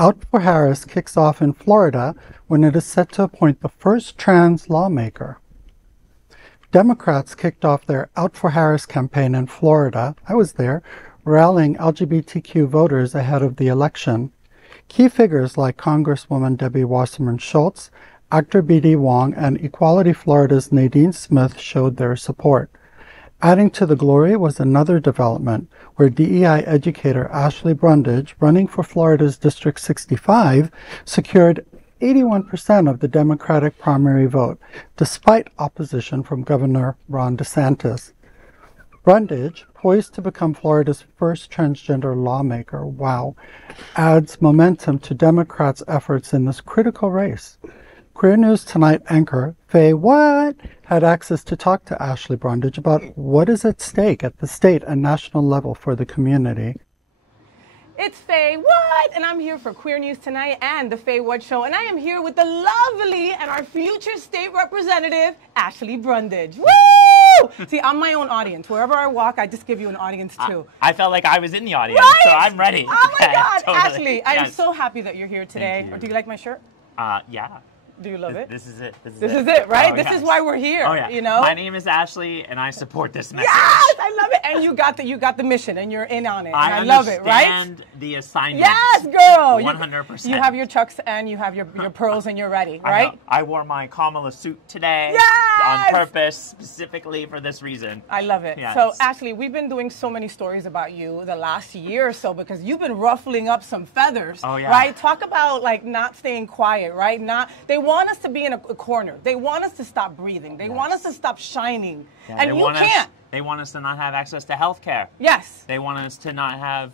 Out for Harris kicks off in Florida when it is set to appoint the first trans lawmaker. Democrats kicked off their Out for Harris campaign in Florida. I was there, rallying LGBTQ voters ahead of the election. Key figures like Congresswoman Debbie Wasserman Schultz, actor B.D. Wong, and Equality Florida's Nadine Smith showed their support. Adding to the glory was another development where DEI educator Ashley Brundage, running for Florida's District 65, secured 81% of the Democratic primary vote, despite opposition from Governor Ron DeSantis. Brundage, poised to become Florida's first transgender lawmaker, wow, adds momentum to Democrats' efforts in this critical race. Queer News Tonight anchor Faye What had access to talk to Ashley Brundage about what is at stake at the state and national level for the community. It's Faye What, and I'm here for Queer News Tonight and the Faye What Show, and I am here with the lovely and our future state representative, Ashley Brundage. Woo! See, I'm my own audience. Wherever I walk, I just give you an audience too. I felt like I was in the audience, right? So I'm ready. Oh my God, Totally. Ashley, I am so happy that you're here today. Thank you. Do you like my shirt? Yeah. Do you love it? This is it. This is it, right? Oh, this yes. is why we're here. Oh, yeah. You know. My name is Ashley, and I support this message. Yes, I love it. And you got the mission, and you're in on it. And I love it, right? I understand the assignment. Yes, girl. 100%. You have your chucks and you have your pearls, and you're ready, right? I wore my Kamala suit today. Yes! On purpose, specifically for this reason. I love it. Yes. So, Ashley, we've been doing so many stories about you the last year or so because you've been ruffling up some feathers, right? Talk about like not staying quiet, right? They want us to be in a corner. They want us to stop breathing. They want us to stop shining. Yeah, and you can't. They want us to not have access to health care. Yes. They want us to not have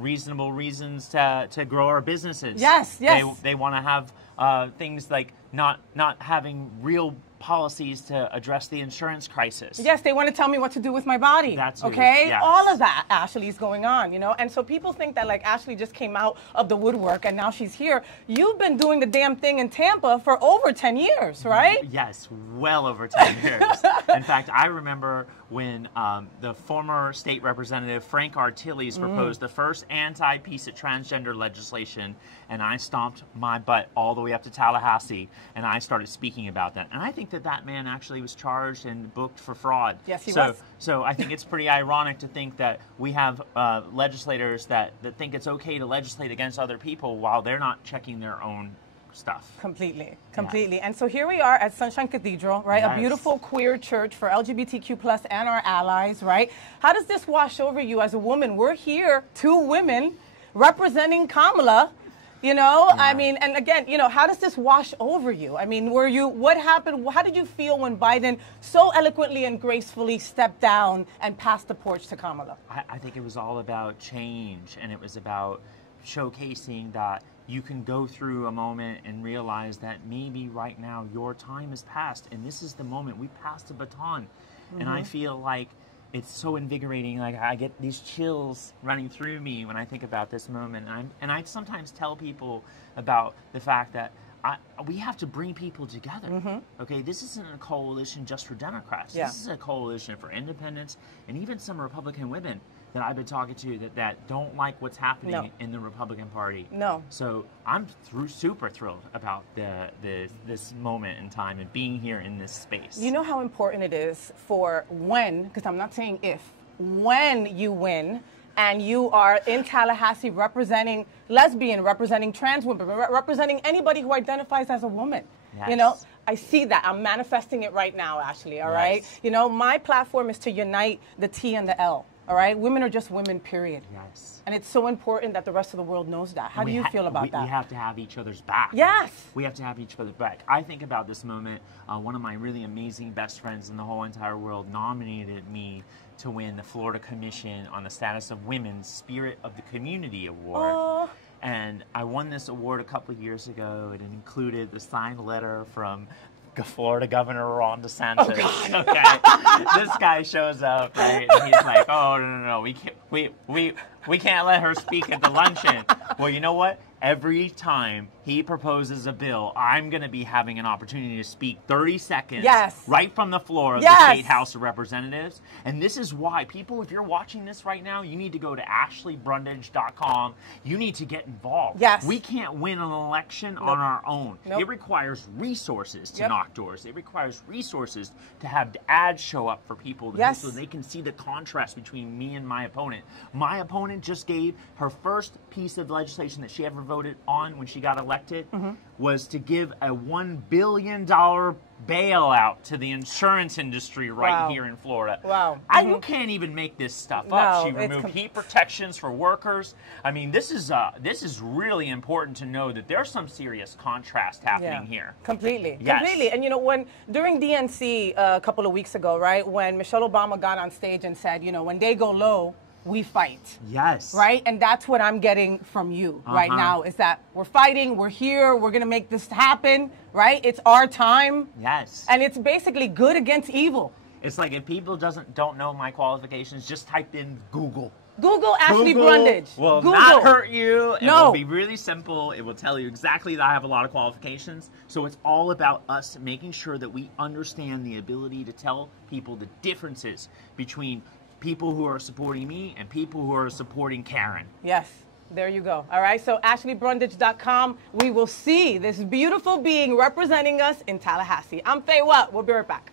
reasonable reasons to grow our businesses. Yes, yes. They want to have things like not having real policies to address the insurance crisis. Yes, they want to tell me what to do with my body. That's okay. Yes. All of that, Ashley, is going on, you know. And so people think that like Ashley just came out of the woodwork and now she's here. You've been doing the damn thing in Tampa for over 10 years, right? Yes, well over 10 years. In fact, I remember when the former state representative Frank Artiles proposed the first anti-piece of transgender legislation, and I stomped my butt all the way up to Tallahassee, and I started speaking about that. And I think that man actually was charged and booked for fraud. Yes, he was. So I think it's pretty ironic to think that we have legislators that think it's okay to legislate against other people while they're not checking their own stuff. Completely. Yeah. And so here we are at Sunshine Cathedral, right? Yes. A beautiful queer church for LGBTQ plus and our allies, right? How does this wash over you as a woman? We're here, 2 women representing Kamala. You know, yeah. I mean, and again, you know, how does this wash over you? I mean, what happened? How did you feel when Biden so eloquently and gracefully stepped down and passed the torch to Kamala? I think it was all about change, and it was about showcasing that you can go through a moment and realize that maybe right now your time has passed, and this is the moment. We passed the baton, and I feel like it's so invigorating. Like I get these chills running through me when I think about this moment. And I sometimes tell people about the fact that we have to bring people together. Okay, this isn't a coalition just for Democrats. Yeah. This is a coalition for independents and even some Republican women that I've been talking to that don't like what's happening in the Republican Party. No. So I'm super thrilled about this moment in time and being here in this space. You know how important it is for when, because I'm not saying if, when you win and you are in Tallahassee representing lesbian, representing trans women, representing anybody who identifies as a woman. Yes. You know, I see that. I'm manifesting it right now, Ashley, all right? You know, my platform is to unite the T and the L. All right? Women are just women, period. Yes. And it's so important that the rest of the world knows that. How do you feel about that? We have to have each other's back. Yes. We have to have each other's back. I think about this moment. One of my really amazing best friends in the whole entire world nominated me to win the Florida Commission on the Status of Women's Spirit of the Community Award. Oh. And I won this award a couple of years ago. It included the signed letter from Florida Governor Ron DeSantis. Oh, God. Okay, this guy shows up, right? And he's like, "Oh no, we can't let her speak at the luncheon." Well, you know what? every time he proposes a bill, I'm going to be having an opportunity to speak 30 seconds Yes. right from the floor of Yes. the State House of Representatives. And this is why, people, if you're watching this right now, you need to go to ashleybrundage.com. You need to get involved. Yes. We can't win an election on our own. Nope. It requires resources to Yep. knock doors. It requires resources to have ads show up for people Yes. so they can see the contrast between me and my opponent. My opponent just gave her first piece of legislation that she ever voted on when she got elected was to give a $1 billion bailout to the insurance industry right Wow. here in Florida. Wow. You can't even make this stuff No, up. She it's removed heat protections for workers. I mean, this is really important to know that there's some serious contrast happening here. Completely. Yes. Completely. And you know, when during DNC a couple of weeks ago, right, when Michelle Obama got on stage and said, you know, when they go low, we fight. Yes. Right? And that's what I'm getting from you right now is that we're fighting, we're here, we're going to make this happen, right? It's our time. Yes. And it's basically good against evil. It's like if people don't know my qualifications, just type in Google. Google Ashley Google Brundage. will Google. not hurt you. It No. will be really simple. It will tell you exactly that I have a lot of qualifications. So it's all about us making sure that we understand the ability to tell people the differences between people who are supporting me and people who are supporting Karen. Yes. There you go. All right. So ashleybrundage.com. We will see this beautiful being representing us in Tallahassee. I'm Faye Watt. We'll be right back.